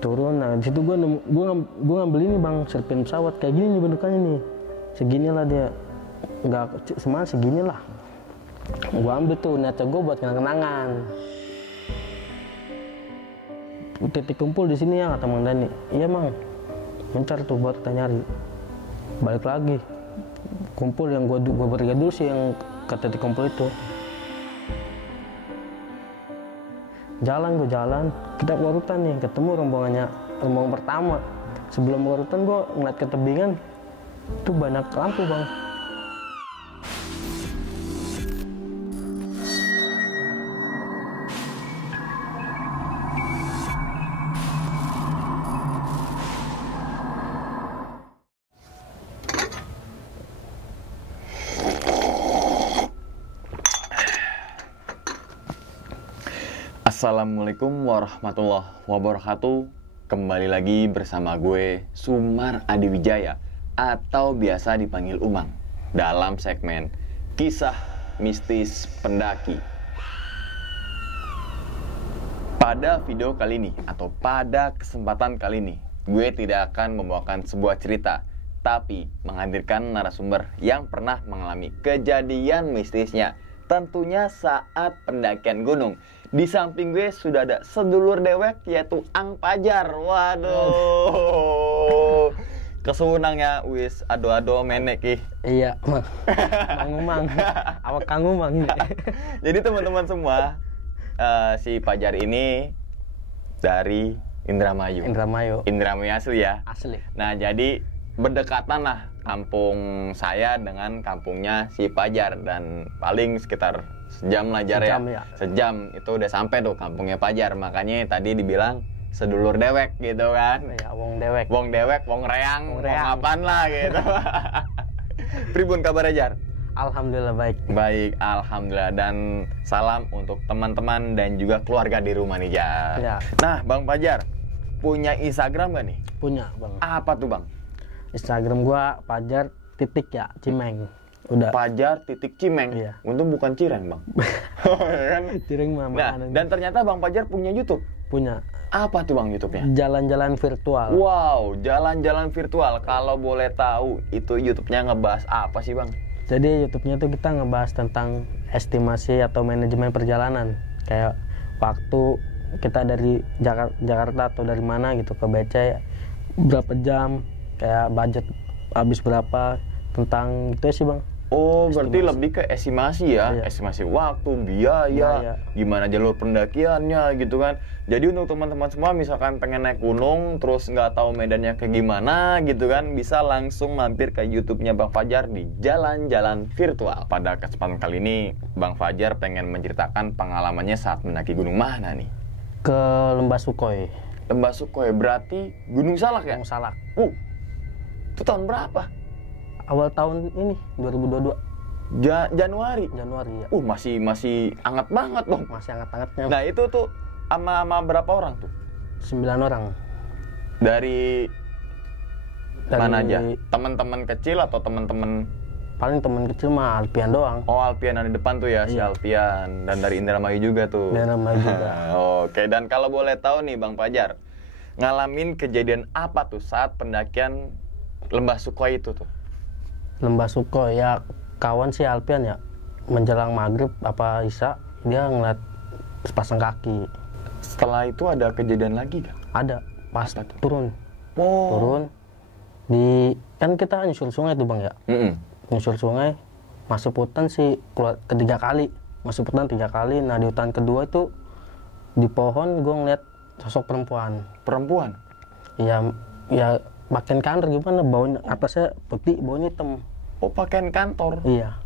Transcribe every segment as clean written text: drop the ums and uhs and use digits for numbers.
Turun, nah di situ gue ngambil ini bang, serpin pesawat kayak gini nih bentukannya nih, segini lah dia, nggak semuanya segini lah. Gue ambil tuh, niatnya gue buat kenang-kenangan. Titik kumpul di sini ya kata Mang Dani. Iya Mang, bentar tuh buat kita nyari. Balik lagi, kumpul yang gue bertiga dulu sih yang ke titik kumpul itu. Jalan, kita keluar hutan nih, ketemu rombongan pertama. Sebelum keluar hutan gue ngeliat ke tebingan, tuh banyak lampu bang. Assalamualaikum warahmatullahi wabarakatuh. Kembali lagi bersama gue Sumar Adiwijaya atau biasa dipanggil Umang dalam segmen Kisah Mistis Pendaki. Pada video kali ini atau pada kesempatan kali ini, gue tidak akan membawakan sebuah cerita, tapi menghadirkan narasumber yang pernah mengalami kejadian mistisnya, tentunya saat pendakian gunung. Di samping gue sudah ada sedulur dewek yaitu Ang Pajar. Waduh, kesunangnya wis ado-ado menek ih. Iya Mang, Mang Umang, apa Kang Umang. Jadi teman-teman semua, si Pajar ini dari Indramayu. Indramayu asli ya. Asli. Nah jadi berdekatan lah kampung saya dengan kampungnya si Pajar, dan paling sekitar sejam lah ya. Sejam itu udah sampai tuh kampungnya Pajar. Makanya tadi dibilang sedulur dewek gitu kan. Ya, wong dewek, wong reang, wong apaan lah gitu. Pribun kabar Jar? Alhamdulillah baik. Baik, alhamdulillah, dan salam untuk teman-teman dan juga keluarga di rumah nih Jar. Ya. Nah Bang Pajar, punya Instagram gak nih? Punya bang. Apa tuh Bang? Instagram gua Pajar titik ya Cimeng. Udah. Pajar titik Cimeng. Iya. Untung bukan Cireng Bang. Kan? Cireng mah. Nah, dan ternyata Bang Pajar punya YouTube. Punya. Apa tuh Bang YouTube-nya? Jalan-jalan virtual. Wow, jalan-jalan virtual. Kalau boleh tahu, itu YouTube-nya ngebahas apa sih Bang? Jadi YouTube-nya tuh kita ngebahas tentang estimasi atau manajemen perjalanan. Kayak waktu kita dari Jakarta atau dari mana gitu ke BC, berapa jam, kayak budget habis berapa, tentang itu sih Bang. Oh, berarti lebih ke estimasi ya, iya. Estimasi waktu, biaya, gimana jalur pendakiannya gitu kan. Jadi untuk teman-teman semua misalkan pengen naik gunung terus nggak tahu medannya kayak gimana gitu kan, bisa langsung mampir ke YouTube-nya Bang Fajar di Jalan-Jalan Virtual. Pada kesempatan kali ini Bang Fajar pengen menceritakan pengalamannya saat mendaki gunung mana nih? Ke Lembah Sukhoi. Lembah Sukhoi berarti Gunung Salak ya? Gunung Salak. Itu tahun berapa? Awal tahun ini 2022. Januari ya. Masih hangat banget Bang. Masih hangat-hangatnya. Nah itu tuh sama berapa orang tuh? 9 orang. Dari mana aja? Teman-teman kecil atau teman-teman? Paling teman kecil mah Alpian doang. Oh, Alpian ada di depan tuh ya, si Alpian. Dan dari Indramayu juga tuh. Indramayu juga. Oke, dan kalau boleh tahu nih Bang Pajar, ngalamin kejadian apa tuh saat pendakian Lembah Sukhoi itu tuh? Lembah Sukhoi ya, kawan si Alpian ya, menjelang maghrib apa isya dia ngeliat sepasang kaki. Setelah itu ada kejadian lagi gak? Ada, pas turun. Oh. Turun di, kan kita nyusul sungai tuh Bang ya. Nyusul sungai, masuk hutan sih keluar ketiga kali. Masuk hutan 3 kali. Nah di hutan kedua itu di pohon gue ngeliat sosok perempuan. Perempuan? Iya, ya pakaian kantor gimana, baunya atasnya putih, baunya hitam. Oh, pakaian kantor? Iya.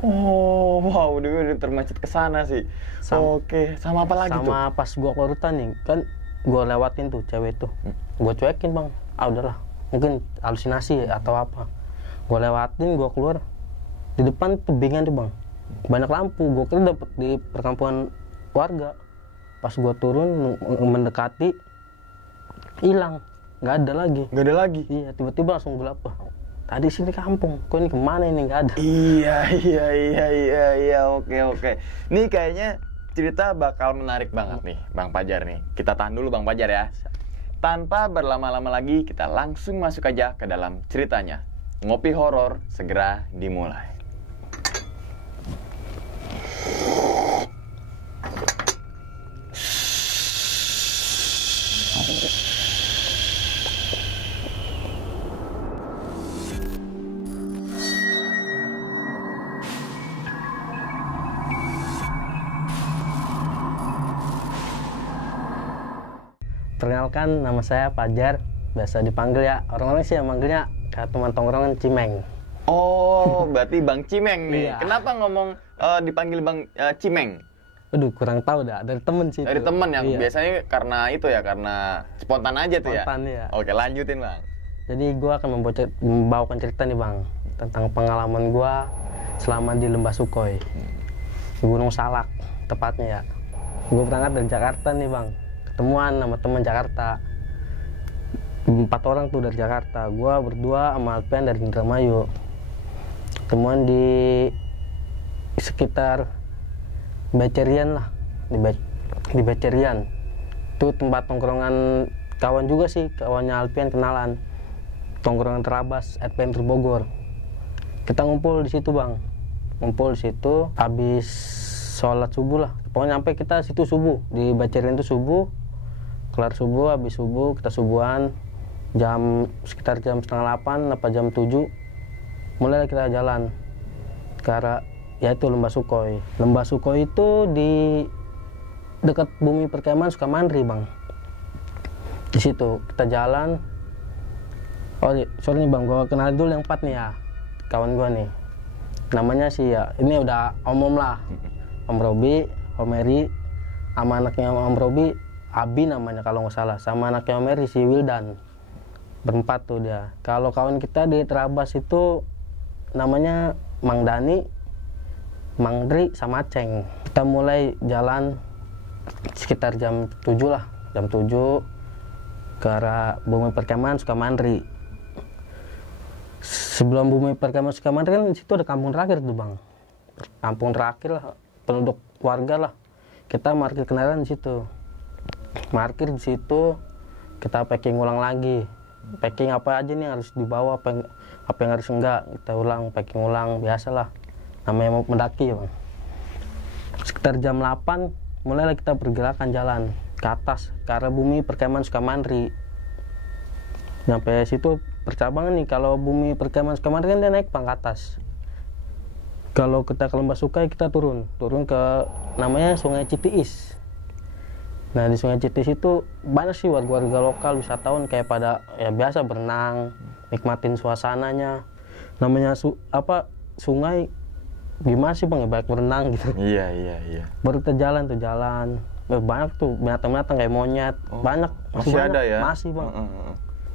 Oh, wow, udah termacet ke sana sih. Oke, sama apa lagi tuh? Sama pas gua keluar hutan nih, kan gua lewatin tuh cewek tuh. Gua cuekin Bang. Udahlah, mungkin halusinasi atau apa. Gua lewatin, gua keluar. Di depan tebingan tuh Bang. Banyak lampu, gua kira dapet di perkampungan warga. Pas gua turun mendekati, hilang. Nggak ada lagi. Iya, tiba-tiba langsung gelap. Tadi sini kampung, kok ini kemana ini, nggak ada. Iya, oke. Nih kayaknya cerita bakal menarik banget nih Bang Pajar nih. Kita tahan dulu Bang Pajar ya. tanpa berlama-lama lagi, kita langsung masuk aja ke dalam ceritanya. Ngopi horor segera dimulai. Perkenalkan, nama saya Fajar, biasa dipanggil ya, orang-orang sih yang manggilnya kayak teman tongkrongan Cimeng. Oh, berarti Bang Cimeng nih. Iya. Kenapa ngomong dipanggil Bang Cimeng? Aduh, kurang tahu dah, dari temen sih. Dari itu. temen yang Iya. biasanya karena itu ya, karena spontan aja tuh ya? Spontan, iya. Oke, lanjutin Bang. Jadi gue akan membawakan cerita nih Bang, tentang pengalaman gue selama di Lembah Sukhoi, di Gunung Salak tepatnya ya. Gue berangkat dari Jakarta nih Bang, ketemuan sama teman Jakarta. 4 orang tuh dari Jakarta, gue berdua sama Alpian dari Indramayu. Ketemuan di sekitar Becerian lah, di Becerian. Itu tempat tongkrongan kawan juga sih, kawannya Alpian kenalan. Tongkrongan Terabas, Adventure Bogor. Kita ngumpul di situ Bang, ngumpul di situ, habis sholat subuh lah. Pokoknya sampai kita situ subuh, di Becerian itu subuh. Kelar subuh, habis subuh kita subuhan sekitar jam 7:30 apa jam 7 mulai kita jalan ke arah yaitu Lembah Sukhoi. Lembah Sukhoi itu di dekat Bumi Perkemahan Sukamandri Bang. Di situ kita jalan. Oh sorry nih Bang, gua kenal dulu yang 4 nih ya, kawan gua nih. Namanya sih ya, ini udah umum lah, Om Robi, Om Eri, sama anaknya Om Robi, Abi namanya kalau nggak salah, sama anaknya Om Eri si Wildan. Berempat tuh dia. Kalau kawan kita di Terabas itu namanya Mang Dani, Mang Dri, sama Ceng. Kita mulai jalan sekitar jam 7 lah, jam 7 ke arah Bumi Perkemahan Sukamandri. Sebelum Bumi Perkemahan Sukamandri kan di situ ada kampung terakhir tuh Bang. Kampung terakhir lah, penduduk warga lah. Kita parkir kendaraan di situ. Parkir di situ, kita packing ulang lagi. Packing apa aja nih harus dibawa, apa yang harus enggak, kita ulang, packing ulang, biasalah. Namanya mau mendaki ya Bang. Sekitar jam 8, mulailah kita pergerakan jalan ke atas, ke arah Bumi Perkemahan Sukamandri. Sampai situ percabangan nih, kalau Bumi Perkemahan Sukamandri kan dia naik pang ke atas. Kalau kita ke Lembah Sukhoi kita turun ke namanya Sungai Citiis. Nah di Sungai Citiis itu banyak sih warga-warga lokal, wisatawan kayak pada ya biasa berenang, nikmatin suasananya. Namanya sungai gimana sih Bang ya, banyak berenang gitu. Iya. Baru kita jalan. Banyak tuh binatang-binatang kayak monyet, banyak. Masih banyak, ada ya? Masih Bang.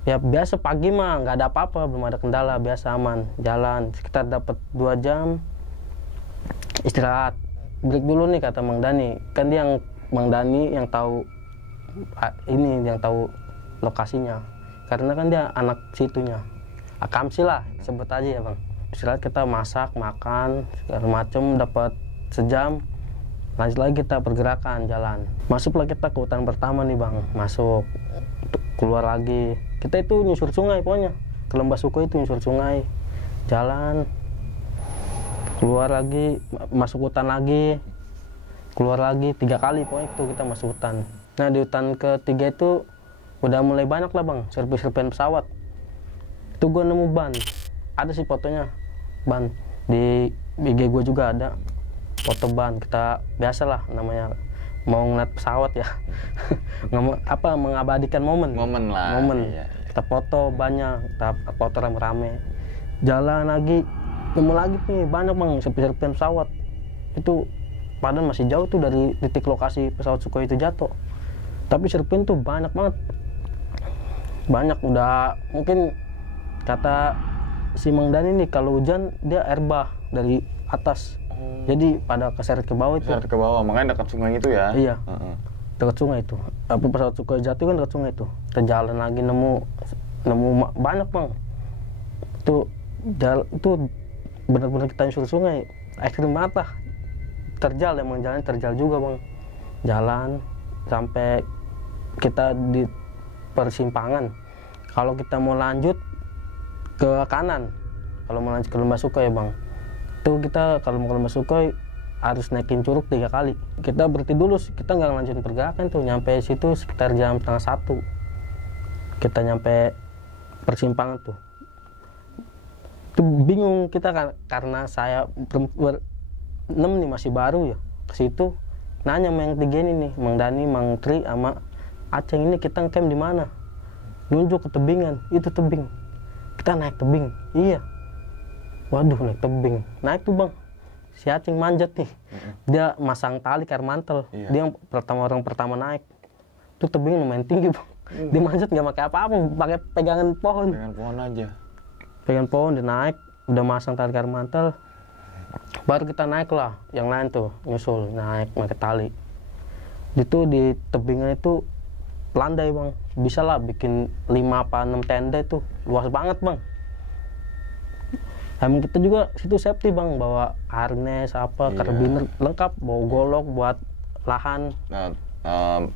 Ya biasa pagi mah nggak ada apa-apa, belum ada kendala, biasa aman. Jalan sekitar dapat 2 jam istirahat. Break dulu nih kata Mang Dani. Kan dia Mang Dani yang tahu yang tahu lokasinya. Karena kan dia anak situnya. Akamsi lah sebut aja ya Bang. Istirahat, kita masak, makan segala macem, dapat sejam. Lanjut lagi kita pergerakan jalan. Masuklah kita ke hutan pertama nih Bang. Masuk, keluar lagi. Kita itu nyusur sungai pokoknya. Ke Lembah Sukhoi itu nyusur sungai. Jalan, keluar lagi, masuk hutan lagi, keluar lagi, 3 kali pokoknya itu kita masuk hutan. Nah di hutan ketiga itu udah mulai banyak lah Bang, serpihan pesawat. Itu gue nemu ban, ada sih fotonya, ban di IG gue juga ada foto ban. Kita biasalah namanya mau ngeliat pesawat ya, mengabadikan momen lah. Iya. Kita foto banyak, kita foto rame-rame. Jalan lagi, nemu lagi nih banyak Bang serpihan pesawat. Itu padahal masih jauh tuh dari titik lokasi pesawat Sukhoi itu jatuh, tapi serpihan tuh banyak banget. Banyak, udah mungkin kata si Mang Dani nih kalau hujan dia airbah dari atas. Jadi pada keseret ke bawah itu. Keseret ke bawah, makanya dekat sungai itu ya? Iya, dekat sungai itu. Tapi pesawat Sukhoi jatuh kan dekat sungai itu. Kita jalan lagi nemu banyak Bang. Itu benar-benar kita nyusur sungai, ekstrim banget lah. Terjal, emang jalan terjal juga Bang. Jalan sampai kita di persimpangan. Kalau kita mau lanjut ke kanan, kalau mau lanjut ke Lembah Sukoy ya bang, itu kita kalau mau ke Lembah Sukoy harus naikin curug 3 kali. Kita berhenti dulu, kita nggak lanjutin pergerakan tuh, nyampe situ sekitar jam setengah 1 kita nyampe persimpangan tuh. Itu bingung kita kan, karena saya enam nih masih baru ya ke situ, nanya sama yang 3 ini nih, Mang Dani, Mang Tri sama Aceng, ini kita ngecamp di mana? Nunjuk ke tebingan, itu tebing. Kita naik tebing, iya. Waduh, naik tebing, naik tuh bang. Si Aceng manjat nih, dia masang tali karmantel, dia orang pertama naik. Tuh tebing lumayan tinggi bang. Dia manjat nggak pakai apa-apa, pakai pegangan pohon. Pegangan pohon aja. Pegangan pohon, dia naik, udah masang tali karmantel. Baru kita naik lah, yang lain tuh nyusul naik pakai tali. Itu di tebingan itu landai bang, bisa lah bikin 5 apa 6 tenda itu, luas banget bang. Emang kita juga situ safety bang, bawa harness apa, karabiner lengkap, bawa golok buat lahan. Nah,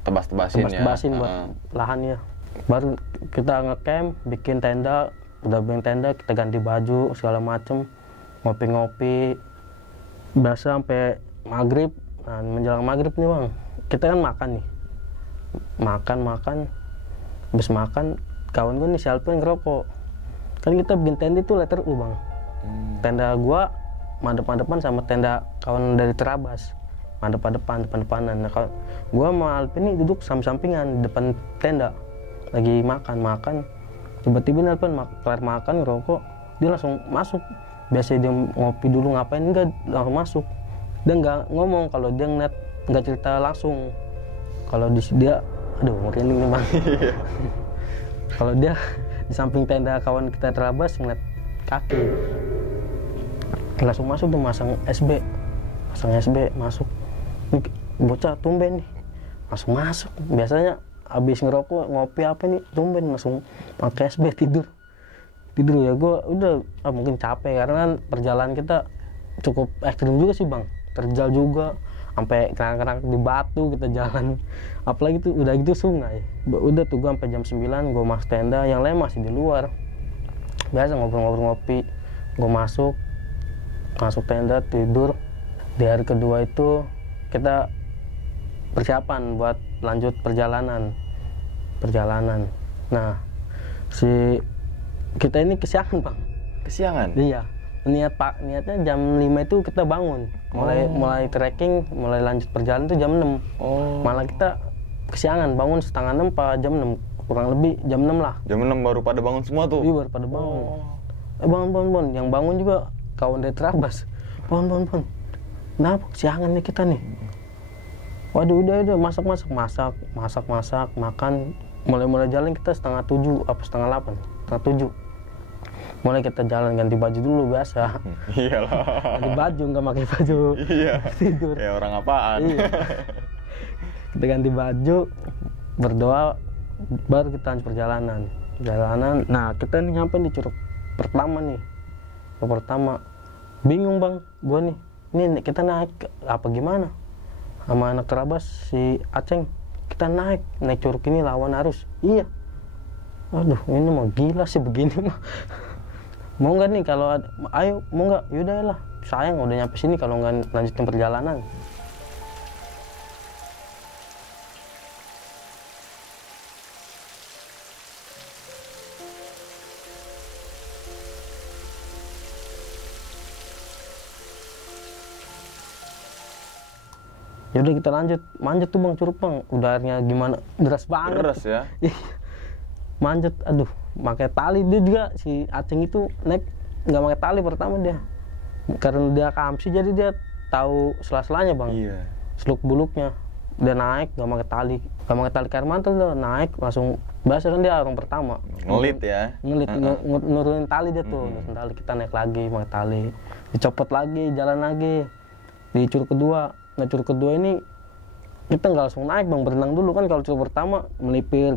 tebas-tebasin ya. Tebas-tebasin buat lahannya. Baru kita ngecamp, bikin tenda, udah bikin tenda, kita ganti baju segala macem, ngopi-ngopi, biasa sampai maghrib. Nah, menjelang maghrib nih bang, kita kan makan nih, makan, habis makan kawan gue nih si Alvin ngerokok. Kan kita bikin tenda itu letter U bang. Tenda gua madep-madepan sama tenda kawan dari Terabas, depan-depanan. Nah, kalau gua sama Alvin ini duduk samping-sampingan di depan tenda, lagi makan. Tiba-tiba Alvin kelar makan ngerokok, dia langsung masuk. Biasanya dia ngopi dulu ngapain, enggak, langsung masuk. Dia nggak ngomong, kalau dia ngeliat nggak cerita langsung. Kalau dia, aduh merinding nih bang. Kalau dia di samping tenda kawan kita Terabas ngeliat kaki, langsung masuk tuh, masang SB masuk. Ini bocah tumben nih, langsung masuk. Biasanya habis ngerokok ngopi apa nih tumben langsung pakai SB tidur ya. Gue udah mungkin capek karena kan perjalanan kita cukup ekstrim juga sih bang, terjal juga sampai kerang-kerang di batu kita jalan, apalagi tuh udah gitu sungai. Udah tuh gue sampai jam 9 gue masuk tenda, yang lain masih di luar. Biasa ngobrol-ngobrol ngopi, gue masuk tenda tidur. Di hari kedua itu kita persiapan buat lanjut perjalanan. Nah, kita ini kesiangan bang. Kesiangan? Iya. Niatnya jam 5 itu kita bangun, mulai trekking, mulai lanjut perjalanan itu jam 6. Malah kita kesiangan, bangun setengah 6 apa jam 6, kurang lebih jam 6 lah. Jam 6 baru pada bangun semua tuh? Iya, baru pada bangun. Bangun. Yang bangun juga kawan dari Terabas. Bangun. Kenapa kesiangan nih kita nih? Waduh, udah masak, makan. Mulai jalan kita setengah 7 apa setengah 8, setengah 7. Mulai kita jalan, ganti baju dulu biasa. Iyalah. Ganti baju, nggak pakai baju. Iya. Tidur. Ya orang apaan? Iya. Kita ganti baju, berdoa, baru kita lanjut perjalanan. Nah, kita nih nyampe di curug pertama nih. Bingung bang, gua nih. Ini kita naik apa gimana? Sama anak Terabas si Aceng, kita naik curug ini lawan arus. Iya. Aduh, ini mah gila sih begini mah. Mau nggak nih kalau ayo, mau nggak? Yaudah lah, sayang udah nyampe sini kalau nggak lanjutin perjalanan. Yaudah kita manjat tuh bang, curug bang. Udaranya gimana? Deras banget. Deras ya? Manjat, aduh, pakai tali. Dia juga si Aceng itu naik nggak pakai tali pertama dia, karena dia kamsi jadi dia tahu sela-selanya bang. Iya. Seluk buluknya dia naik nggak pakai tali karmantel, dia naik langsung. Biasa kan dia orang pertama ngelit ya, nurunin tali dia tuh. Nurunin tali, kita naik lagi pakai tali, dicopot lagi, jalan lagi di curug kedua. Nah, curug kedua ini kita nggak langsung naik bang, berenang dulu kan. Kalau curug pertama melipir,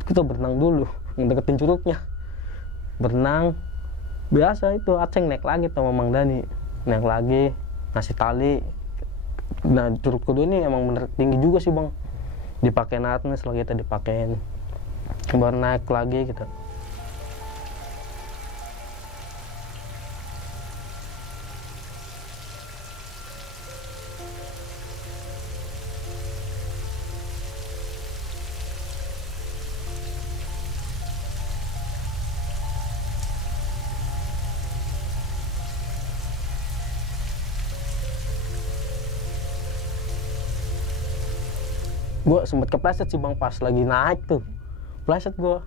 kita berenang dulu, ngedeketin curugnya, berenang. Biasa itu Aceng naik lagi sama Mang Dani, naik lagi, ngasih tali. Nah, curug kedua ini emang bener tinggi juga sih bang, dipakein harness lah kita, dipakein. baru naik lagi gitu. Gue sempet kepleset sih bang pas lagi naik tuh, pleset gue.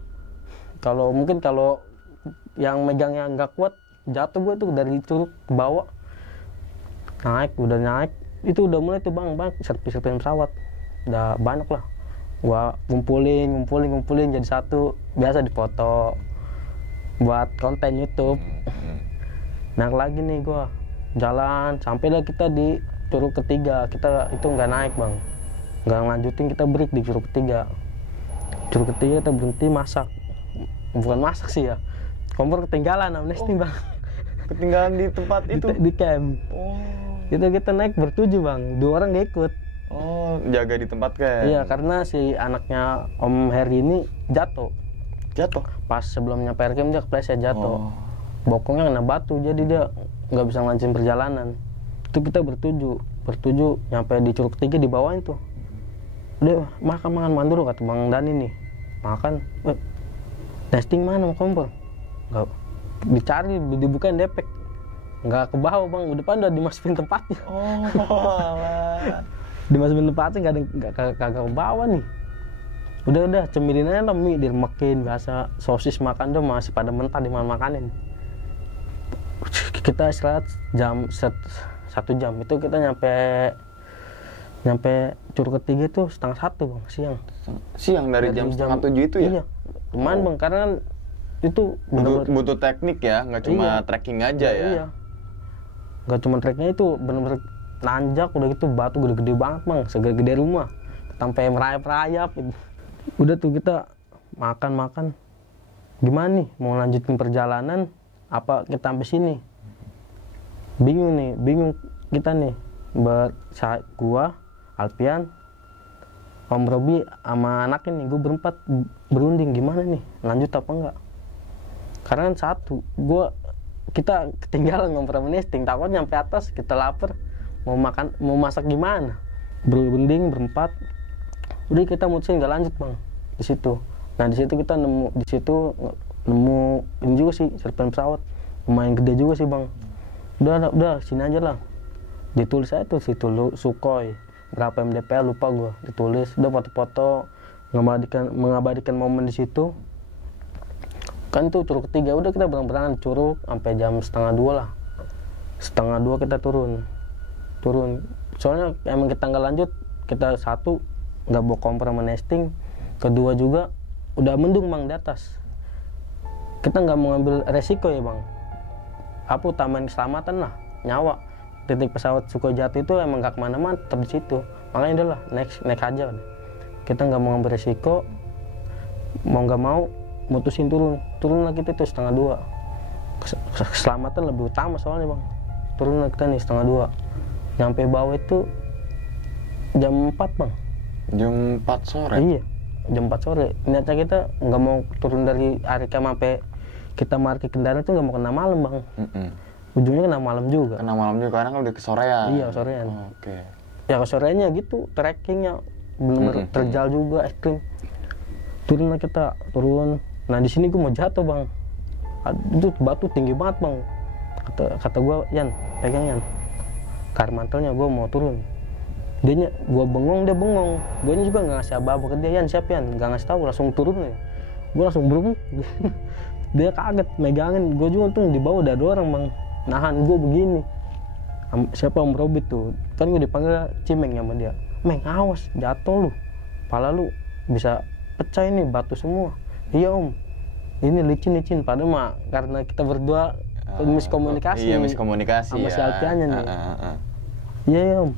Mungkin kalau yang megangnya nggak kuat jatuh gue tuh dari curug ke bawah. Udah naik itu udah mulai tuh bang serpihan pesawat udah banyak lah. Gue ngumpulin jadi satu, biasa dipoto buat konten YouTube. Naik lagi nih gue jalan sampailah kita di curug ketiga. Kita itu nggak naik bang, nggak lanjutin, kita break di curug ketiga. Curug ketiga kita berhenti masak, bukan masak sih ya, kompor ketinggalan nesting bang. Ketinggalan di tempat itu? Di camp. Itu kita naik bertujuh bang, 2 orang gak ikut. Jaga di tempat camp? Iya, karena si anaknya Om Heri ini jatuh pas sebelum nyampe camp, dia kepleset jatuh. Bokongnya kena batu, jadi dia nggak bisa ngelanjutin perjalanan. Itu kita bertujuh nyampe di curug ketiga, di bawah itu udah makan dulu kata Bang Dani nih. Makan, nesting mana mau kompor? Nggak dicari, dibukain depek, nggak ke bawah bang, udah dimasukin tempatnya. Dimasukin tempatnya, kagak ke bawah nih. Udah cemilin aja lah, mie diremekin biasa, sosis makan tuh masih pada mentah dimakan-makanin. Kita istirahat jam 1 jam, itu kita nyampe curug ketiga tuh 1:30 bang, siang dari jam 6:30 itu ya? Iya, lumayan bang, karena itu butuh teknik ya, nggak cuma trekking aja ya? Iya, nggak cuma treknya, itu bener-bener nanjak, udah gitu batu gede-gede banget bang, segede rumah, sampai merayap-rayap. Udah tuh kita makan, gimana nih mau lanjutin perjalanan apa kita sampai sini? Bingung kita nih, gua, Alpian, Om Robi sama anaknya nih, gue berempat berunding gimana nih, lanjut apa enggak? Karena kita ketinggalan ngompor nesting, takut nyampe atas kita lapar, mau masak gimana? Berunding berempat, udah kita mutusin nggak lanjut bang di situ. Nah di situ kita nemu ini juga sih, serpihan pesawat lumayan gede juga sih bang. Udah sini aja lah, ditulis aja tuh situ Sukhoi berapa MDPL lupa gue, ditulis, udah foto-foto, mengabadikan momen di situ. Kan tuh curug ketiga, udah kita berang-berangan curug sampai jam 1:30 lah. 1:30 kita turun. Soalnya emang kita nggak lanjut, kita satu nggak bawa kompor sama nesting, kedua juga udah mendung bang di atas. Kita nggak mau ngambil resiko ya bang. Apa utamain keselamatan lah, nyawa. Titik pesawat Sukhoi jatuh itu emang gak kemana-mana, tetap di situ. Makanya udah lah, naik aja. Kita nggak mau ngambil resiko, mau nggak mau mutusin turun lah kita tuh 1:30. Keselamatan lebih utama soalnya bang. Turun lah kita nih 1:30. Nyampe bawah itu jam 4 bang. Jam 4 sore? Iya, jam 4 sore. Niatnya kita nggak mau turun dari Arika sampai kita parkir kendaraan itu nggak mau kena malam bang. Ujungnya kena malam juga karena kan udah kesorean. Iya, kesorean. Oke. Ya kesoreannya gitu, trekkingnya bener-bener terjal juga, ekstrim. Turun. Nah di sini gue mau jatuh bang, itu batu tinggi banget bang. Kata gue, Yan pegang Yan kar mantelnya, gue mau turun. Gue bengong, dia bengong. Gue juga nggak ngasih apa-apa ke dia, Yan siap Yan, nggak ngasih tahu, langsung turun nih. Gue langsung berung. Dia kaget megangin, gue juga untung di bawah udah 2 orang bang, nahan gue begini. Siapa Om Robi tuh, kan gue dipanggil Cimeng sama dia. Meng awas jatuh lu, pala lu bisa pecah ini, batu semua. Iya Om, ini licin, padahal mah karena kita berdua miskomunikasi. Iya, miskomunikasi sama ya. si Alpiannya nih. Iya Om,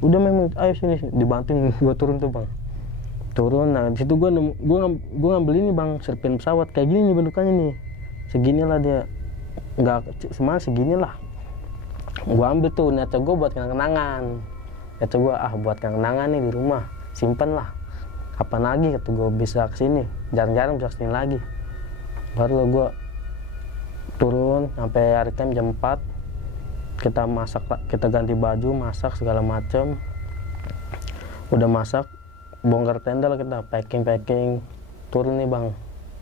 udah memang ayo sini dibantuin. Gue turun tuh bang, nah di situ gue ngambil ini bang, serpihan pesawat kayak gini nih bentukannya nih, segini lah dia, nggak semua segini lah. Gue ambil tuh, niatnya gue buat kenang-kenangan, buat kenang-kenangan nih di rumah, simpen lah, kapan lagi kata gue bisa kesini. jarang-jarang bisa kesini lagi. Baru gue turun sampai hari jam 4, kita masak, kita ganti baju, masak segala macem. Udah masak, bongkar tenda lah, kita packing, turun nih bang.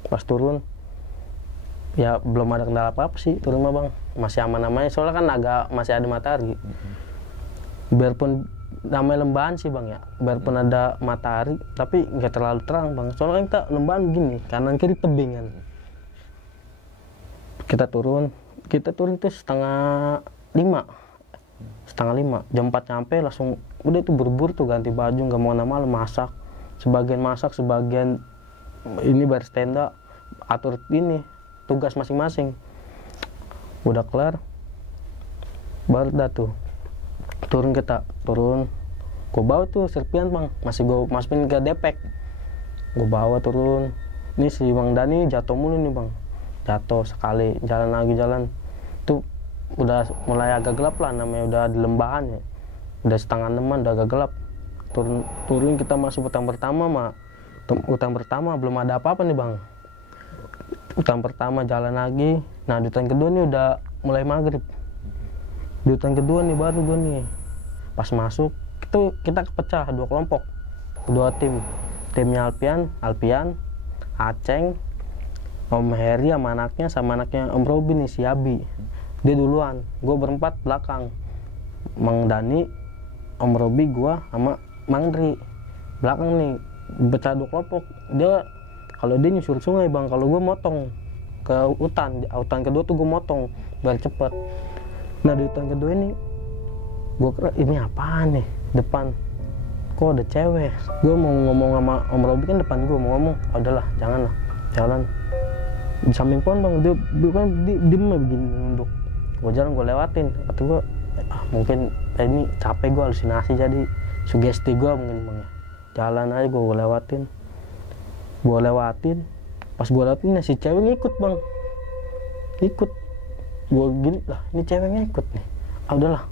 Pas turun ya belum ada kendala apa sih, turun mah bang masih aman namanya, soalnya kan masih ada matahari. Biarpun namanya lembahan sih bang ya, biarpun ada matahari tapi nggak terlalu terang bang, soalnya kan kita lembahan gini kanan kiri tebing kan. Kita turun itu setengah 5, jam 4 nyampe langsung udah itu buru-buru tuh ganti baju, nggak mau malam masak, sebagian ini baris tenda, atur ini tugas masing-masing. Udah kelar baru dah tuh turun, gue bawa tuh serpian bang, masih gue masukin ke depek, gue bawa turun. Ini si Bang Dani jatuh mulu nih bang, jatuh sekali, jalan tuh udah mulai agak gelap lah, namanya udah di lembahan ya, udah setengah 6 udah agak gelap. Turun kita masuk hutan pertama belum ada apa-apa nih bang. Hutan pertama jalan lagi, nah di hutan kedua nih udah mulai maghrib. Di hutan kedua nih baru gue nih pas masuk itu kita kepecah 2 kelompok, 2 timnya Alpian, Aceng, Om Heri sama anaknya Om Robi nih, si Abi. Dia duluan, gue berempat belakang, Mang Dani, Om Robi, gue sama Mang Dri belakang nih, pecah 2 kelompok. Dia kalau dia nyusur sungai bang, kalau gue motong ke hutan kedua tuh gue motong biar cepet. Nah di hutan kedua ini gue kira ini apaan nih depan, kok ada cewek. Gue mau ngomong sama Om Robi kan depan gue, mau ngomong, udahlah janganlah, jalan di samping pohon bang. Dia kan diem begini nunduk, gue jalan, gue lewatin. Kata gue mungkin ini capek, gue halusinasi jadi sugesti gue mungkin bang ya. Jalan aja gue lewatin. Pas gue lewatin si cewek ngikut bang, gue gini lah, ini cewek ngikut nih. Udahlah,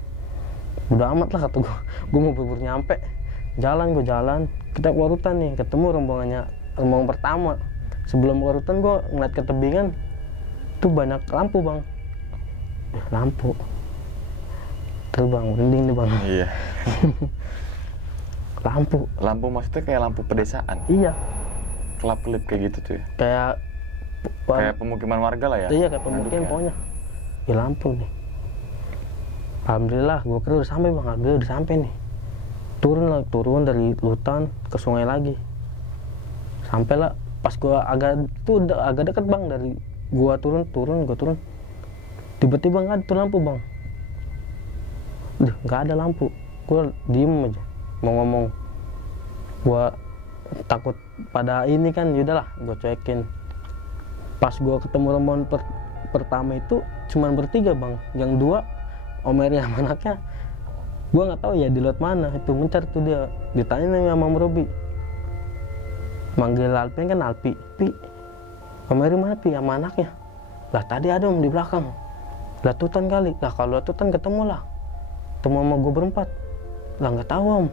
udah amat lah kata gue mau buru-buru nyampe. Jalan, kita keluar hutan nih, ketemu rombongan pertama. Sebelum keluar hutan gue ngeliat ke tebingan tuh banyak lampu bang, lampu terus bang, merinding nih bang. Iya. lampu maksudnya kayak lampu pedesaan? Iya, kelap-kelip kayak gitu tuh ya, kayak pemukiman warga lah ya. Iya, kayak pemukiman pokoknya ya, lampu nih. Alhamdulillah gue kira udah sampai bang, alhamdulillah udah sampai nih. Turun dari hutan ke sungai lagi, sampai lah. Pas gue udah agak deket bang dari gue turun, tiba-tiba nggak ada lampu bang. Nggak ada lampu, gue diem aja mau ngomong, gue takut pada ini kan, yaudahlah gue cuekin. Pas gue ketemu rombongan pertama itu cuman bertiga bang, yang 2 Om Eri sama anaknya gue nggak tahu ya di laut mana itu, mencar tuh dia. Ditanya sama Om Robi, manggil Alpi kan, Alpi, Om Eri mana Pi sama anaknya? Lah tadi ada Om di belakang, lah tutan kali. Lah kalau tutan ketemu sama gue berempat. Lah nggak tahu Om.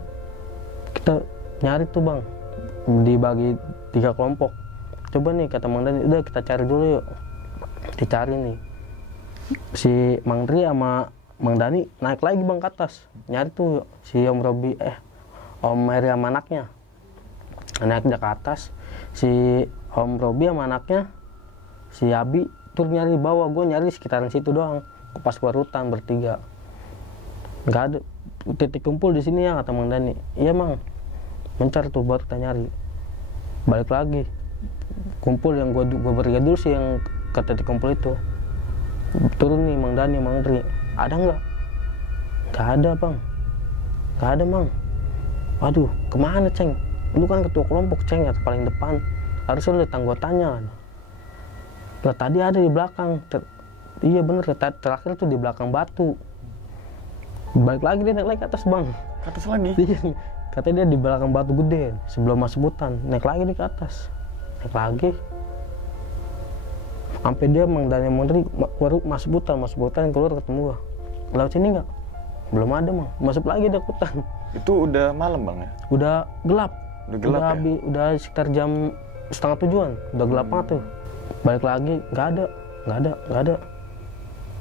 Kita nyari tuh bang, dibagi 3 kelompok. Coba nih kata Mang Dani, udah kita cari dulu yuk. Dicari nih, si Mang Dri sama Mang Dani naik lagi bang ke atas, nyari tuh yuk. Si Om Robi, Om Eri sama anaknya naik ke atas. Si Om Robi sama anaknya, si Abi tur nyari di bawah. Gue nyari sekitaran situ doang. Pas keluar hutan bertiga, nggak ada titik kumpul di sini ya kata Mang Dani. Iya Mang, mencar tuh baru kita nyari. Balik lagi kumpul, yang gue bertiga dulu sih yang ke titik kumpul itu. Turun nih Mang Dani, Mang Dri, ada nggak? Nggak ada bang, nggak ada Mang. Waduh, kemana Ceng? Lu kan ketua kelompok Ceng, ya paling depan, harusnya lu lihat anggotanya. Lah tadi ada di belakang. Iya bener, terakhir tuh di belakang batu. Balik lagi dia naik lagi ke atas bang. Ke atas lagi? Katanya dia di belakang batu gede sebelum masuk hutan. Naik lagi dia ke atas, naik lagi sampai dia Mang Dani Mang Dri baru masuk hutan keluar ketemu gua. Lewat sini nggak? Belum ada Mang. Masuk lagi dia ke hutan. Itu udah malam bang ya? Udah gelap. Udah gelap ya? Udah sekitar jam 7:30, udah gelap banget tuh. Balik lagi nggak ada.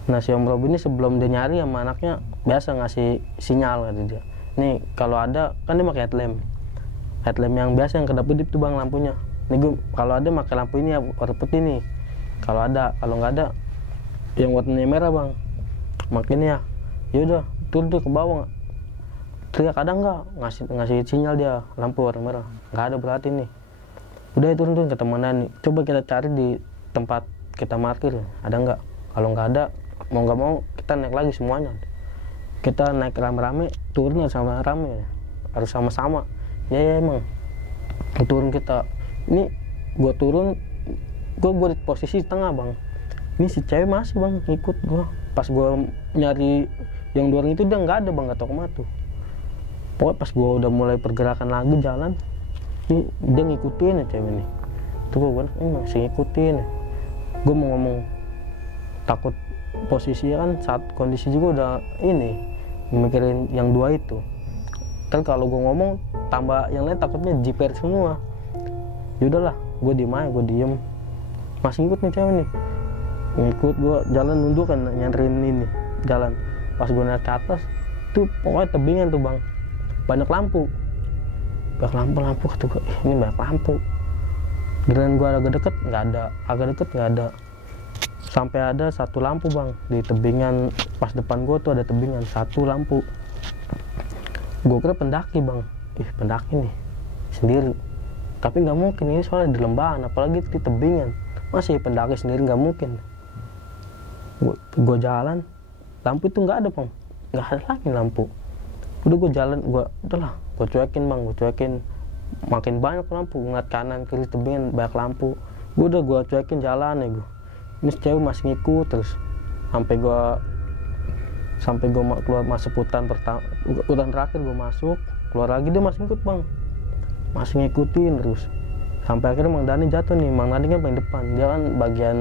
Nah si Om Robi ini sebelum dia nyari sama anaknya biasa ngasih sinyal kata dia. Nih kalau ada, kan dia pakai headlamp yang biasa yang kedap-kedip tuh bang lampunya. Nih gue kalau ada pakai lampu ini ya warna putih nih. Kalau nggak ada yang warnanya merah bang. Makanya yaudah turun tuh ke bawah. Teriak ada nggak, ngasih sinyal dia lampu warna merah. Nggak ada berarti nih. Udah turun tuh ke temenan nih. Coba kita cari di tempat kita parkir ada nggak. Kalau nggak ada, mau nggak mau kita naik lagi semuanya. Kita naik rame-rame, turun sama rame, harus sama-sama. Ya emang turun kita. Ini gue turun, gue di posisi tengah bang. Ini si cewek masih bang ngikut gue. Pas gue nyari yang dua orang itu dia nggak ada bang, nggak tahu kemana tuh. Pokoknya pas gue udah mulai pergerakan lagi jalan, ini dia ngikutin ya cewek ini. Tuh gue bilang, masih ngikutin ya. Gue mau ngomong takut posisi kan saat kondisi juga udah ini mikirin yang dua itu. Kan kalau gue ngomong tambah yang lain takutnya jiper semua. Yaudahlah, gue diem. Masih ngikut nih cewek nih. Ngikut gue jalan nunduk kan nyanterin ini jalan. Pas gue naik ke atas tuh pokoknya tebingan tuh bang. Banyak lampu kata gue, ini banyak lampu. Giliran gue agak deket nggak ada. Sampai ada satu lampu bang di tebingan pas depan gue tuh ada tebingan satu lampu. Gue kira pendaki bang, pendaki nih sendiri. Tapi nggak mungkin, ini soalnya di lembahan, apalagi di tebingan. Masih pendaki sendiri nggak mungkin. Gue jalan, lampu itu nggak ada bang, nggak ada lagi lampu. Udah gue jalan, gue cuekin bang, makin banyak lampu, ngeliat kanan kiri tebingan banyak lampu. Gue cuekin jalan ya gue. Ini cewek masih ngikut terus sampai gue keluar masuk hutan terakhir gue masuk, keluar lagi dia masih ngikut bang, masih ngikutin terus sampai akhirnya Mang Dani jatuh nih. Mang Dani kan paling depan, dia kan bagian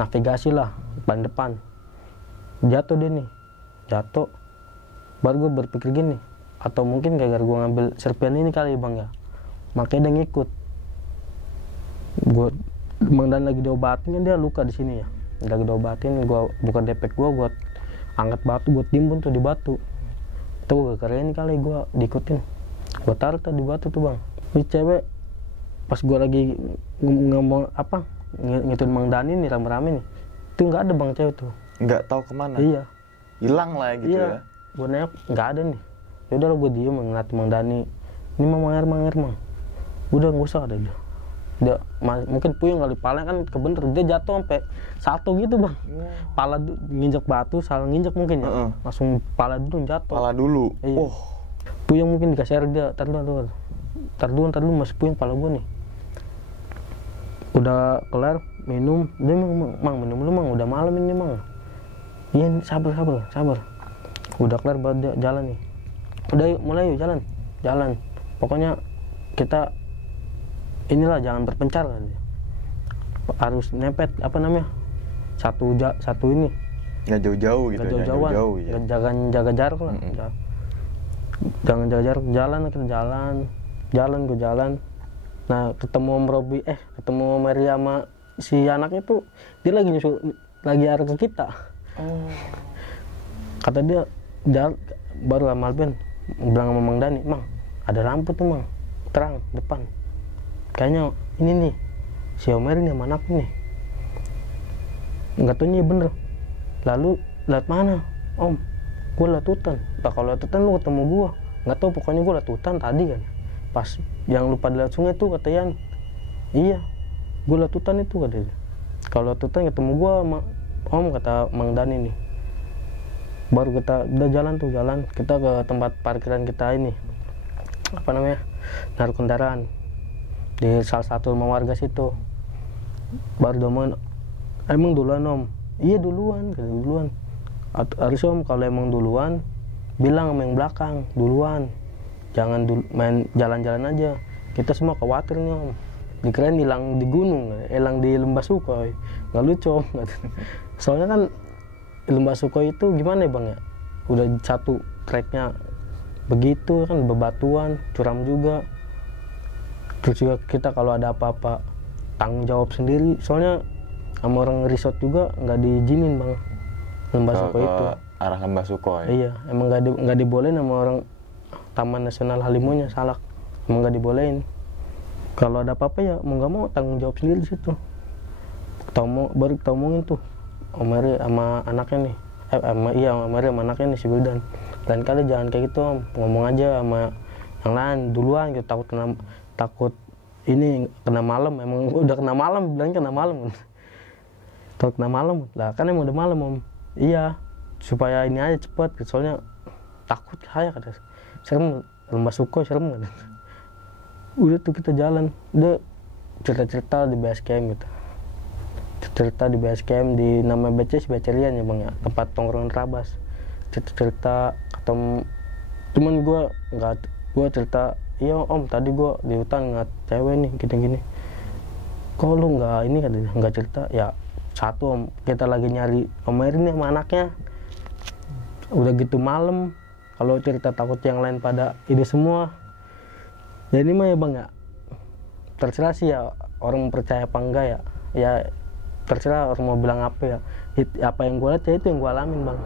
navigasi lah paling depan. Jatuh baru gue berpikir gini, atau mungkin gara-gara gue ngambil serpian ini kali bang ya, makanya dia ngikut. Mang Dani lagi diobatin kan, dia luka di sini ya, lagi diobatin. Gue buka depek gue angkat batu, gue timbun tuh di batu. Itu gara-gara ini kali gue diikutin, gue taruh tuh di batu tuh bang. Ini cewek pas gue lagi ngomong ngituin Mang Dani nih rame-rame nih, itu nggak ada bang cewek tuh. Nggak tahu kemana. Iya. Hilang lah gitu ya. Gue nengok nggak ada nih. Ya udah gue diem ngeliat Mang Dani. Ini mang air mang. Udah nggak usah ada dia mungkin puyeng kali, palanya kan kebener, dia jatuh sampai satu gitu bang. Pala nginjek batu, salah nginjek mungkin ya. Langsung pala dulu jatuh. Pala dulu. Iya. Puyeng mungkin dikasih air dia. Tar dulu masih puyeng pala gue nih. Udah kelar minum, dia mang minum dulu mang, udah malam ini mang. Iya sabar. Udah kelar baru dia jalan nih. Udah yuk mulai yuk jalan. Pokoknya kita inilah jangan berpencar kan, harus nepet satu ini nggak jauh-jauh gitu, nggak jauh-jauhan ya. Jangan jaga jarak lah. Jangan jaga jarak, jalan. Nah ketemu Om Robi, ketemu Mary sama si anaknya tuh, dia lagi arah ke kita. Kata dia baru sama Alben bilang sama Mang Dani, mang ada lampu tuh mang, terang depan. Kayaknya ini nih si Omer ini sama anaknya nih. Nggak tahu nih bener. Lalu lihat mana om? Gue liat hutan. Kalau liat hutan lu ketemu gue. Nggak tahu, pokoknya gue liat hutan tadi kan. Pas yang lupa lihat sungai tuh kata Yan. Iya, gue liat hutan itu katanya. Kalau liat hutan ketemu gue sama om, kata Mang Dani nih. Baru kita udah jalan. Kita ke tempat parkiran kita ini. Naruh kendaraan di salah satu rumah warga situ. Baru domain, emang duluan om? Iya duluan. Harus om kalau emang duluan bilang sama yang belakang duluan, jangan main jalan-jalan aja. Kita semua khawatir nih om, dikirain hilang di gunung, hilang di Lembah Sukoi. Nggak lucu om. Soalnya kan Lembah Sukoi itu gimana ya bang ya, udah satu treknya begitu kan, bebatuan, curam juga. Terus juga kita kalau ada apa-apa tanggung jawab sendiri, soalnya sama orang resort juga nggak diizinin bang lembah suko itu. Arah lembah suko ya? Iya, emang nggak dibolehin sama orang Taman Nasional Halimonya Salak, emang nggak dibolehin. Kalau ada apa-apa ya mau nggak mau tanggung jawab sendiri di situ. Baru kita omongin tuh Om Mary sama anaknya nih, sama Mary sama anaknya nih si Wildan. Lain kali jangan kayak gitu Om, ngomong aja sama yang lain duluan gitu, takut ini kena malam. Emang udah kena malam, bilangnya kena malam. Takut kena malam lah, kan emang udah malam Om. Iya, supaya ini aja cepet, soalnya takut saya kata, serem lembah suko serem kan. Udah tuh kita jalan, udah cerita-cerita di base camp gitu. Cerita di base camp di nama BC Becerian ya bang ya, tempat tongkrongan Trabas. Cerita ketemu, cuman gue cerita, iya Om tadi gue di hutan ngeliat cewek nih gini-gini. Kok lu nggak ini katanya, nggak cerita? Ya satu Om, kita lagi nyari Om Mary nih sama anaknya. Udah gitu malam, kalau cerita takut yang lain pada ide semua. Ya ini mah ya bang ya, terserah sih ya orang percaya apa enggak ya. Ya terserah orang mau bilang apa ya. Apa yang gue lihat ya itu yang gue alamin bang.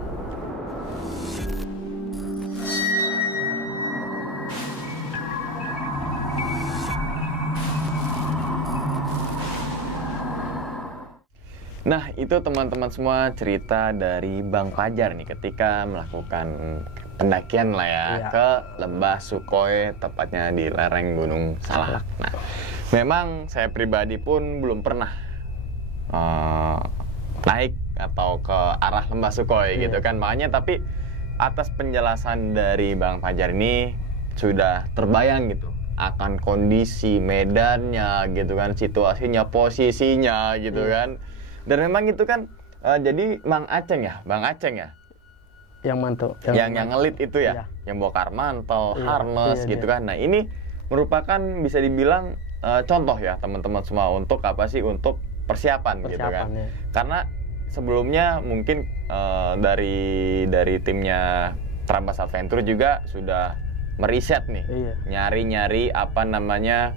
Nah, itu teman-teman semua cerita dari Bang Fajar nih ketika melakukan pendakian lah ya, ke Lembah Sukoy, tepatnya di lereng Gunung Salak. Nah, memang saya pribadi pun belum pernah naik atau ke arah Lembah Sukoy gitu kan. Makanya tapi atas penjelasan dari Bang Fajar ini sudah terbayang gitu akan kondisi medannya gitu kan, situasinya, posisinya gitu kan. Dan memang itu kan jadi Bang Aceng ya? Yang mantul. Yang ngelit itu ya? Iya. Yang bongkar mantel, harness gitu kan. Nah ini merupakan bisa dibilang contoh ya teman-teman semua untuk apa sih? Untuk persiapan gitu kan. Ya. Karena sebelumnya mungkin dari timnya Trabas Adventure juga sudah meriset nih. Iya. Nyari-nyari apa namanya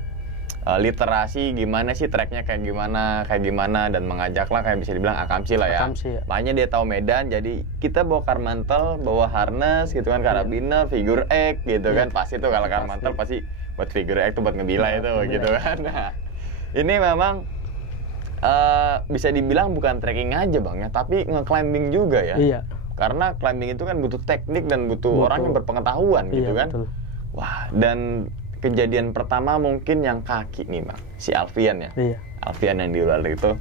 literasi gimana sih treknya kayak gimana dan mengajaklah kayak bisa dibilang akamsi lah ya. Makanya dia tahu medan, jadi kita bongkar mantel, bawa harness gitu kan, karabiner, figure eight gitu kan. Pasti tuh kalau bongkar mantel pasti buat figure eight tuh buat ngebila itu gitu kan. Nah, ini memang bisa dibilang bukan trekking aja bang ya, tapi nge-climbing juga ya. Iya. Karena climbing itu kan butuh teknik dan butuh orang yang berpengetahuan gitu kan. Betul. Wah, dan kejadian pertama mungkin yang kaki nih bang, si Alfian ya. Iya. Alfian yang di ular itu,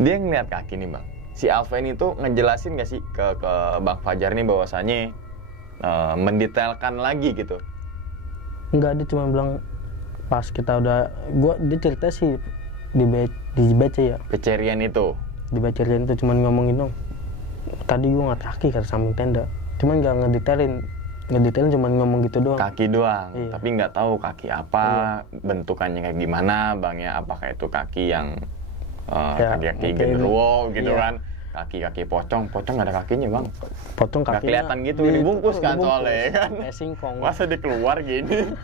dia ngeliat kaki nih bang. Si Alfian itu ngejelasin gak sih ke Bang Fajar nih bahwasannya mendetailkan lagi gitu? Enggak, dia cuma bilang pas kita udah, dia cerita sih di BC ya. Becerian itu? Di Becerian itu cuman ngomongin dong. Tadi gue ngeliat kaki kata samping tenda, cuman gak ngedetailin cuma ngomong gitu doang. Kaki doang, iya. Tapi nggak tahu kaki apa, bentukannya kayak gimana bang ya, apakah itu kaki yang kaki genderuwo gitu kan, kaki pocong nggak ada kakinya bang. Pocong kakinya nggak kelihatan gitu, dibungkus kan soalnya kan. Kayak singkong. Masa dikeluar gini,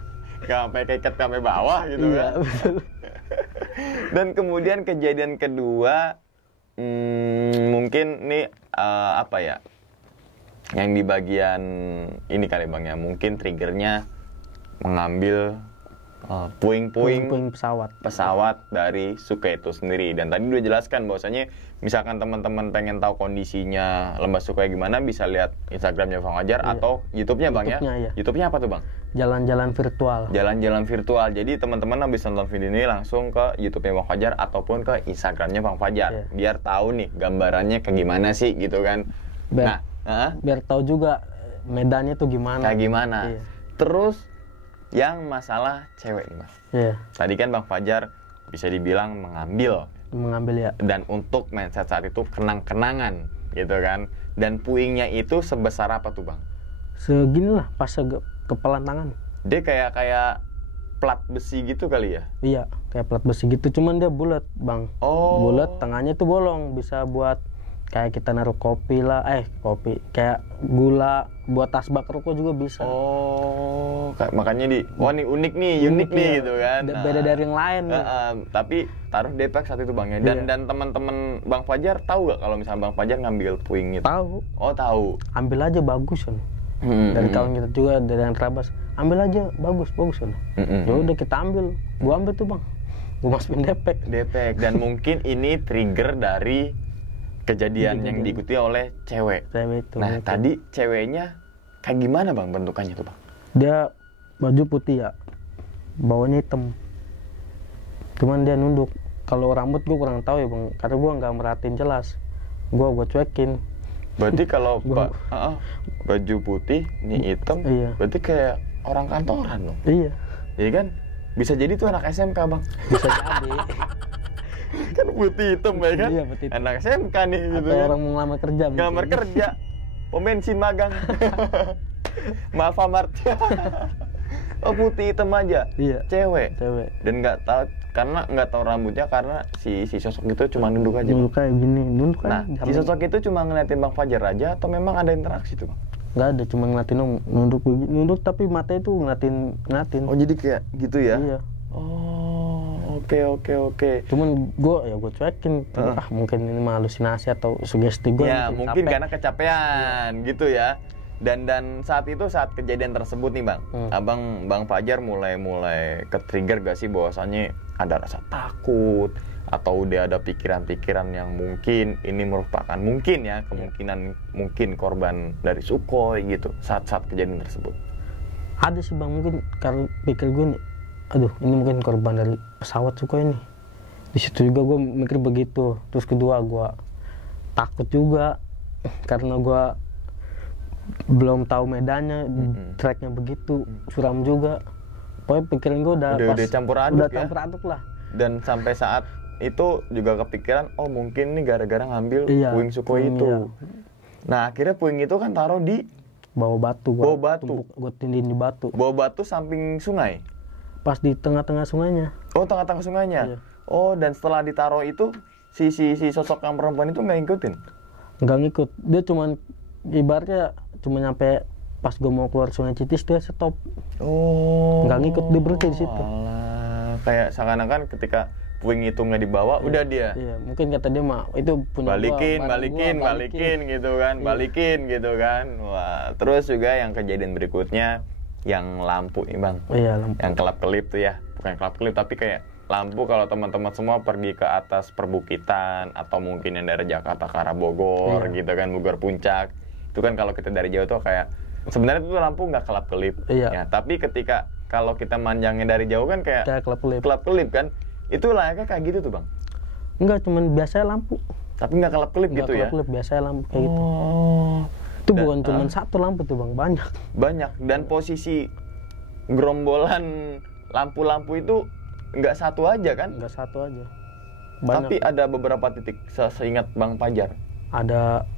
nggak sampai keikat sampai bawah gitu kan. Dan kemudian kejadian kedua, mungkin nih apa ya? Yang di bagian ini kali bang ya, mungkin triggernya mengambil puing-puing pesawat dari Sukoy itu sendiri. Dan tadi udah jelaskan bahwasanya misalkan teman-teman pengen tahu kondisinya Lembah Sukoy gimana, bisa lihat Instagramnya Bang Fajar atau YouTube-nya bang ya. YouTube-nya apa tuh bang? Jalan-jalan virtual. Jalan-jalan virtual. Jadi teman-teman habis nonton video ini langsung ke YouTube-nya Bang Fajar ataupun ke Instagramnya Bang Fajar, biar tahu nih gambarannya kayak gimana sih gitu kan. Biar tahu juga medannya tuh gimana. Kayak gimana. Iya. Terus yang masalah cewek nih mas. Iya. Tadi kan Bang Fajar bisa dibilang mengambil ya. Dan untuk mindset saat itu kenang-kenangan gitu kan. Dan puingnya itu sebesar apa tuh bang? Segini lah, pas kepalan tangan. Dia kayak plat besi gitu kali ya? Iya, kayak plat besi gitu, cuman dia bulat bang. Oh. Bulat, tengahnya tuh bolong, bisa buat kayak kita naruh kopi kayak gula buat tasbak rokok juga bisa. Oh, makanya wah nih unik nih, unik nih ya. gitu kan. Beda dari yang lain. Tapi taruh depek saat itu Bang ya. Dan teman-teman Bang Fajar tahu gak kalau misalnya Bang Fajar ngambil puing itu? Tahu. Oh, tahu. Ambil aja bagus kan. Dari kawan kita juga, dari yang terabas. Ambil aja bagus kan. Ya udah kita ambil. Gua ambil tuh Bang. Gua masukin depek. Dan mungkin ini trigger dari kejadian yang diikuti oleh cewek itu. Nah, tadi ceweknya kayak gimana Bang bentukannya tuh Bang? Dia baju putih ya, bawahnya hitam. Cuman dia nunduk. Kalau rambut gue kurang tahu ya Bang, karena gue nggak merhatiin jelas. Gue cuekin. Berarti kalau baju putih, ini hitam, berarti kayak orang kantoran dong? Iya. Jadi kan bisa jadi tuh anak SMK Bang. Bisa jadi. Kan putih hitam ya kan? Iya, putih hitam. Anak SMK nih gitu atau kan. orang mau ngelamar kerja. Ngelamar kerja. Pom bensin magang. Maaf Mart. Oh, putih hitam aja. Iya. Cewek. Dan nggak tahu, karena nggak tahu rambutnya, karena si sosok itu cuma nunduk aja. Nunduk kayak gini, nunduk. Nah, si sosok itu cuma ngeliatin Bang Fajar aja atau memang ada interaksi tuh Bang? Nggak ada, cuma ngeliatin nunduk tapi matanya tuh ngeliatin. Oh, jadi kayak gitu ya? Iya. Oh, oke. Cuman gue cuekin. Mungkin ini mah halusinasi atau sugesti gue. Ya, mungkin karena kecapean gitu ya. Dan saat kejadian tersebut nih Bang, Bang Fajar mulai ke-trigger gak sih bahwasannya ada rasa takut atau udah ada pikiran-pikiran yang mungkin ini merupakan kemungkinan mungkin korban dari Sukhoi gitu saat kejadian tersebut? Ada sih Bang, mungkin karena pikir gue nih, aduh ini mungkin korban dari pesawat Sukhoi nih. Di situ juga gue mikir begitu. Terus kedua gue takut juga karena gue belum tahu medannya, tracknya begitu, suram juga. Pokoknya pikiran gue udah campur aduk campur-aduk lah. Dan sampai saat itu juga kepikiran, oh mungkin nih gara-gara ngambil puing Sukhoi itu. Iya. Nah, akhirnya puing itu kan taruh di bawah batu. Gue tindih di batu. Bawah batu samping sungai? Pas di tengah-tengah sungainya. Oh, tengah-tengah sungainya? Iya. Oh, dan setelah ditaruh itu, si sosok yang perempuan itu nggak ngikutin? Nggak ngikut. Dia cuman, ibaratnya cuma nyampe pas gue mau keluar Sungai Citis dia stop. Oh. Nggak ngikut, dia berhenti di situ. Alah, kayak seakan-akan ketika puing itu nggak dibawa, udah dia. Iya, mungkin kata dia mah itu punya balikin gitu kan, balikin gitu kan. Wah, terus juga yang kejadian berikutnya yang lampu nih Bang. Iya, lampu. Yang kelap-kelip tuh ya, bukan kelap-kelip tapi kayak lampu kalau teman-teman semua pergi ke atas perbukitan atau mungkin yang dari Jakarta ke arah Bogor gitu kan, Bogor Puncak. Itu kan kalau kita dari jauh tuh kayak sebenarnya itu lampu nggak kelap-kelip. Iya. Ya, tapi ketika kalau kita manjangin dari jauh kan kayak kelap-kelip kan. Itu layaknya kayak gitu tuh Bang? Enggak, cuman biasa lampu. Tapi nggak kelap-kelip gitu ya? Nggak kelap-kelip, biasa lampu kayak gitu. Itu bukan cuma satu lampu tuh Bang, banyak. Dan posisi gerombolan lampu-lampu itu nggak satu aja kan? Nggak satu aja. Banyak. Tapi ada beberapa titik, seingat Bang Fajar. Ada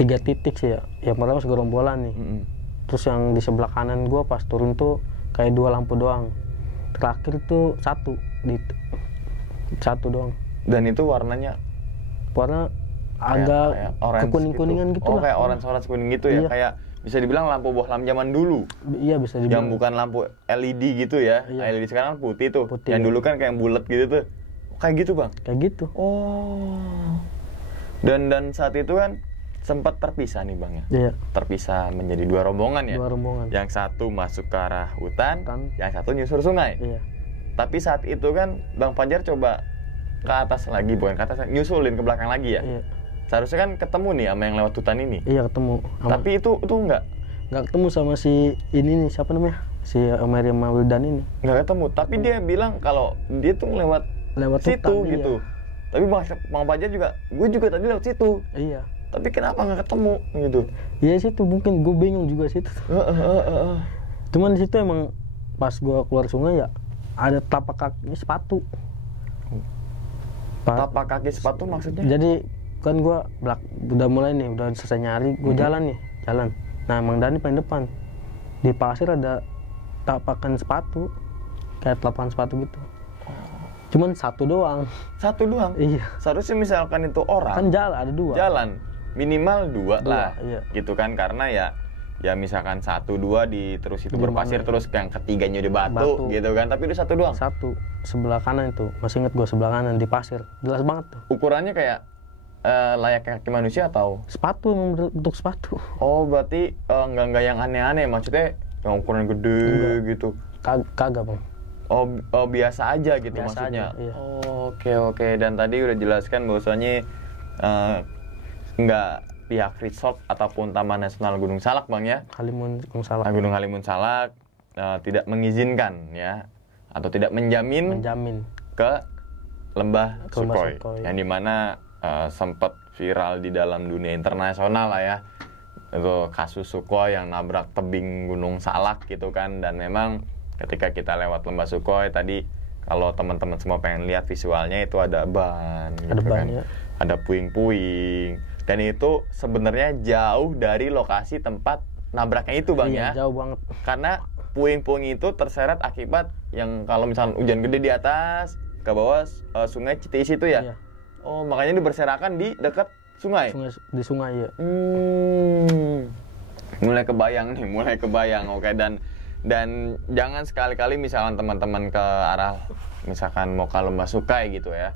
3 titik sih ya. Yang pertama segerombolan nih. Terus yang di sebelah kanan gue pas turun tuh kayak 2 lampu doang. Terakhir tuh satu doang. Dan itu warna agak kekuning-kuningan gitu. Oh, kayak orange kuning gitu ya. Kayak bisa dibilang lampu bohlam zaman dulu. Iya, bisa dibilang. Yang bukan lampu LED gitu ya. Iya. LED sekarang putih tuh. Putih, yang dulu kan kayak bulat gitu tuh. Kayak gitu Bang? Kayak gitu. Oh. Dan saat itu kan sempat terpisah nih Bang ya? Iya. Terpisah menjadi 2 rombongan ya? 2 rombongan. Yang satu masuk ke arah hutan, yang satu nyusur sungai. Iya. Tapi saat itu kan Bang Fajar coba ke atas lagi, bukan ke atas, nyusulin ke belakang lagi ya? Iya. Seharusnya kan ketemu nih sama yang lewat hutan ini. Iya, ketemu. Tapi itu enggak ketemu sama si ini nih, siapa namanya? Si Meriam Wildan ini. Enggak ketemu, tapi dia bilang kalau dia tuh lewat situ hutan, gitu. Iya. Tapi Bang Fajar juga, gue juga tadi lewat situ. Iya. Tapi kenapa nggak ketemu gitu? Iya situ, mungkin gue bingung juga situ. Cuman di situ emang pas gue keluar sungai ya ada tapak kaki sepatu. Tapak kaki sepatu maksudnya? Jadi kan gue udah mulai nih, udah selesai nyari, gue jalan. Nah Mang Dani paling depan. Di pasir ada tapakan sepatu, kayak telapak sepatu gitu. Cuman satu doang. Satu doang? Iya. Seharusnya misalkan itu orang. Kan jalan, ada 2. Jalan. Minimal 2 lah. Iya. Gitu kan, karena ya misalkan 1-2 terus itu berpasir, terus yang ketiganya di batu gitu kan. Tapi itu satu doang. Satu. Sebelah kanan itu. Masih inget gue sebelah kanan di pasir. Jelas banget tuh. Ukurannya kayak layak kaki manusia atau? Sepatu, bentuk sepatu. Oh, berarti enggak yang aneh-aneh. Maksudnya yang ukuran gede gitu. Kagak, Bang. Oh, biasa aja gitu biasa maksudnya. Aja, iya. Oke. Dan tadi udah jelaskan bahwasanya nggak pihak resort ataupun Taman Nasional Gunung Salak, Bang ya. Gunung Halimun Salak tidak mengizinkan ya, atau tidak menjamin ke Lembah Sukhoi. Yang dimana sempat viral di dalam dunia internasional lah ya. Itu kasus Sukhoi yang nabrak tebing Gunung Salak gitu kan. Dan memang ketika kita lewat Lembah Sukhoi tadi, kalau teman-teman semua pengen lihat visualnya, itu ada ban gitu kan. Ya. Ada puing-puing. Dan itu sebenarnya jauh dari lokasi tempat nabraknya itu, Bang. Iya, ya. Jauh banget. Karena puing-puing itu terseret akibat yang kalau misalnya hujan gede di atas ke bawah sungai Citeis itu ya. Iya. Oh, makanya ini berserakan di dekat sungai. Di sungai ya. Mulai kebayang. Oke, dan jangan sekali-kali misalkan teman-teman ke arah misalkan mau ke Lembah Sukhoi gitu ya.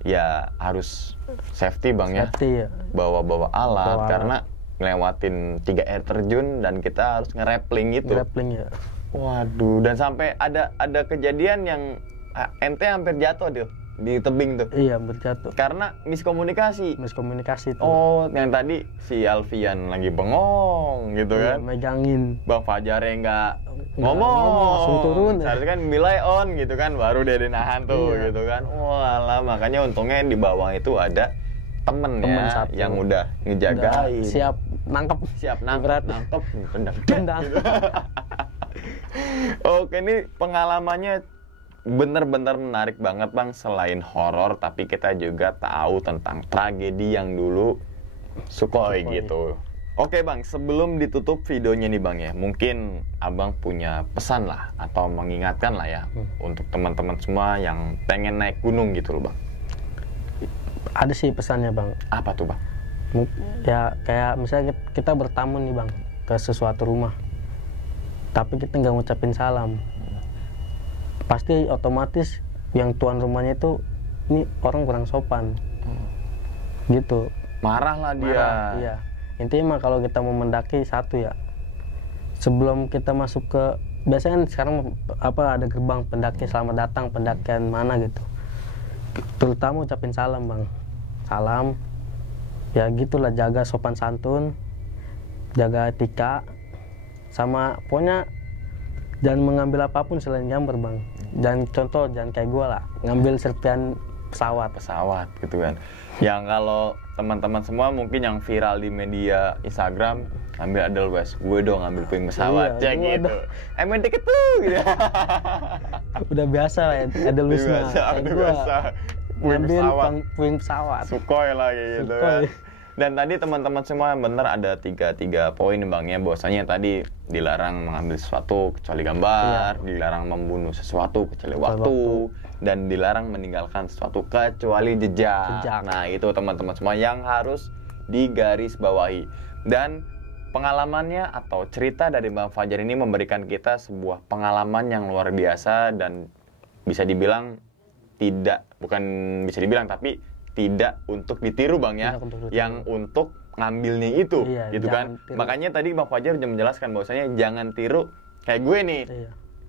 Ya harus safety, Bang ya. Safety ya. Bawa alat karena ngelewatin 3 air terjun dan kita harus nge-rappelling gitu. Rappelling ya. Waduh, dan sampai ada kejadian yang ente hampir jatuh tuh di tebing tuh. Iya, berjatuh. Karena miskomunikasi tuh. Oh, yang tadi si Alfian lagi bengong gitu kan. Megangin. Bang Fajar yang nggak ngomong, langsung turun. Seharusnya kan bilai on gitu kan, baru dia dinahan tuh gitu kan. Walah, makanya untungnya di bawah itu ada temen ya satu yang udah ngejagain. Siap nangkep. Tendang. Oke, ini pengalamannya bener-bener menarik banget, Bang. Selain horor, tapi kita juga tahu tentang tragedi yang dulu Sukhoi gitu. Oke, Bang, sebelum ditutup videonya nih, Bang ya, mungkin Abang punya pesan lah atau mengingatkan lah ya untuk teman-teman semua yang pengen naik gunung gitu loh, Bang. Ada sih pesannya, Bang. Apa tuh, Bang? Ya kayak misalnya kita bertamu nih, Bang, ke sesuatu rumah, tapi kita nggak ngucapin salam, pasti otomatis yang tuan rumahnya itu ini orang kurang sopan gitu. Marah lah dia. Iya. Intinya mah kalau kita mau mendaki satu ya, sebelum kita masuk ke, biasanya kan sekarang ada gerbang pendaki selamat datang pendakian mana gitu, terutama ucapin salam, Bang. Salam ya gitulah, jaga sopan santun, jaga etika, sama pokoknya jangan mengambil apapun selain gambar, Bang. Dan contoh jangan kayak gue lah, ngambil serpian pesawat gitu kan. Yang kalau teman-teman semua mungkin yang viral di media Instagram, ambil Edelweiss, gue dong ambil puing pesawat, iya, ya gitu. Emang dikit tuh gitu. Udah biasa ya, Edelweiss mah. Biasa. Puing pesawat. Sukhoi lah gitu kan. Dan tadi teman-teman semua bener ada tiga poin, Bang ya, bahwasanya tadi dilarang mengambil sesuatu kecuali gambar, dilarang membunuh sesuatu kecuali waktu, dan dilarang meninggalkan sesuatu kecuali jejak. Nah, itu teman-teman semua yang harus digarisbawahi. Dan pengalamannya atau cerita dari Bang Fajar ini memberikan kita sebuah pengalaman yang luar biasa dan bisa dibilang tapi tidak untuk ditiru, Bang ya, yang untuk ngambilnya itu, gitu kan. Tiru. Makanya tadi Bang Fajar udah menjelaskan bahwasanya jangan tiru kayak gue nih,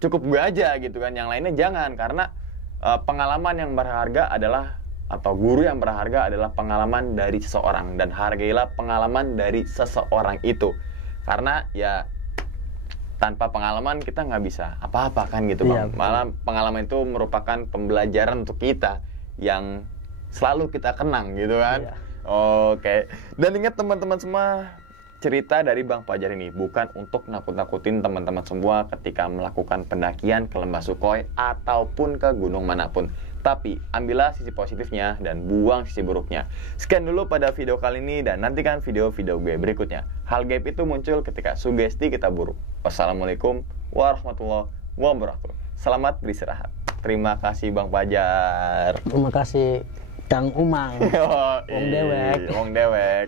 cukup gue aja gitu kan, yang lainnya jangan, karena pengalaman yang berharga adalah, atau guru yang berharga adalah pengalaman dari seseorang, dan hargailah pengalaman dari seseorang itu, karena ya tanpa pengalaman kita nggak bisa apa-apa kan gitu, Bang. Malah pengalaman itu merupakan pembelajaran untuk kita yang selalu kita kenang gitu kan. Oke. Dan ingat teman-teman semua, cerita dari Bang Fajar ini bukan untuk nakut-nakutin teman-teman semua ketika melakukan pendakian ke Lembah Sukhoi ataupun ke gunung manapun. Tapi ambillah sisi positifnya dan buang sisi buruknya. Sekian dulu pada video kali ini, dan nantikan video-video gue berikutnya. Hal gaib itu muncul ketika sugesti kita buruk. Wassalamualaikum warahmatullahi wabarakatuh. Selamat beristirahat. Terima kasih Bang Fajar. Terima kasih Kang Umang. Wong Dewek. Wong Dewek.